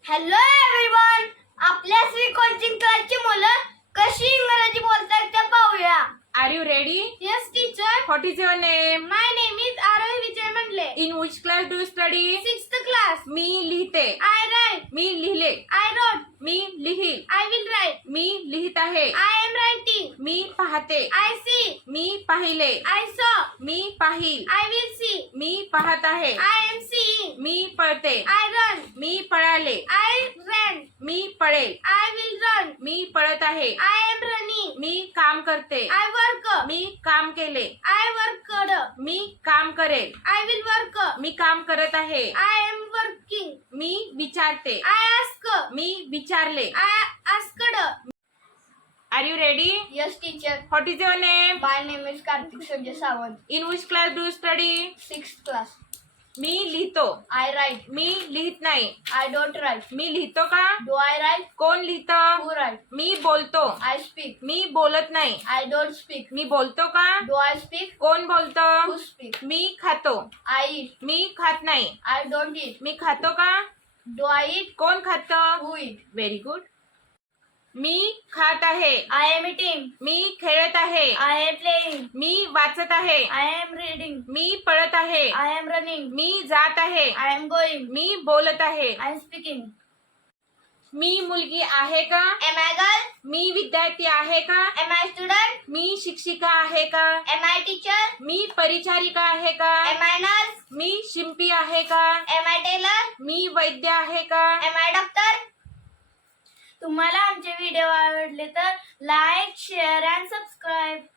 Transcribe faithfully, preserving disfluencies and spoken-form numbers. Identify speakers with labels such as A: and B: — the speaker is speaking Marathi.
A: हॅलो एव्हरीवन, आपल्या श्री कोचिंग क्लासची मुलं कशी इंग्रजी बोलतात ते पाहूया.
B: Are you ready?
A: Yes teacher.
B: What is your name?
A: My name is Arohi Vijay Mandle.
B: In which class do you study?
A: Sixth class.
B: मी लिहिते.
A: I write.
B: मी लिहिले.
A: I wrote.
B: Me लिहील.
A: I will write.
B: मी लिहित आहे.
A: I am writing.
B: मी पाहते.
A: I see.
B: मी पाहिले.
A: I saw.
B: मी पाहिल.
A: I will see.
B: मी पाहत आहे.
A: I am seeing.
B: मी पळते.
A: I run.
B: मी पळाले.
A: I ran.
B: मी पळेल.
A: I will run.
B: मी पळत आहे.
A: I am running.
B: मी काम करते.
A: I work.
B: मी काम केले.
A: I worked.
B: मी काम करेल.
A: I will work.
B: मी काम करत आहे.
A: I am working.
B: मी विचारते.
A: I ask.
B: मी विचारले.
A: I asked.
B: Are you ready?
A: Yes teacher.
B: What is your name?
A: My name is Karthik Sanjay Sawant.
B: In which class do you study?
A: Sixth class.
B: मी लिहितो.
A: I write.
B: मी लिहित नाही.
A: I don't write.
B: मी लिहितो का?
A: Do I write?
B: कोण लिहितं?
A: Who write?
B: मी बोलतो.
A: I speak.
B: मी बोलत नाही.
A: I don't speak.
B: मी बोलतो का?
A: Do I speak?
B: कोण बोलतो?
A: Who speak?
B: मी खातो.
A: I eat.
B: मी खात नाही.
A: I don't eat.
B: मी खातो का?
A: Do I eat?
B: कोण खातं?
A: Who eat?
B: Very good. मी खात आहे.
A: I am eating.
B: मी खेळत आहे.
A: I am playing.
B: मी वाचत आहे.
A: I am reading.
B: मी पळत आहे.
A: I am running.
B: मी जात आहे.
A: I am going.
B: मी बोलत आहे.
A: I am speaking.
B: मी मुलगी आहे का?
A: Am I girl?
B: मी विद्यार्थी आहे का?
A: Am I student?
B: मी शिक्षिका आहे का?
A: Am I teacher?
B: मी परिचारिका आहे का?
A: Am I nurse?
B: मी शिंपी आहे का?
A: Am I tailor?
B: मी वैद्य आहे का?
A: Am I doctor? तुम्हाला आमचे व्हिडिओ आवडले तर लाईक शेअर अँड सबस्क्राईब.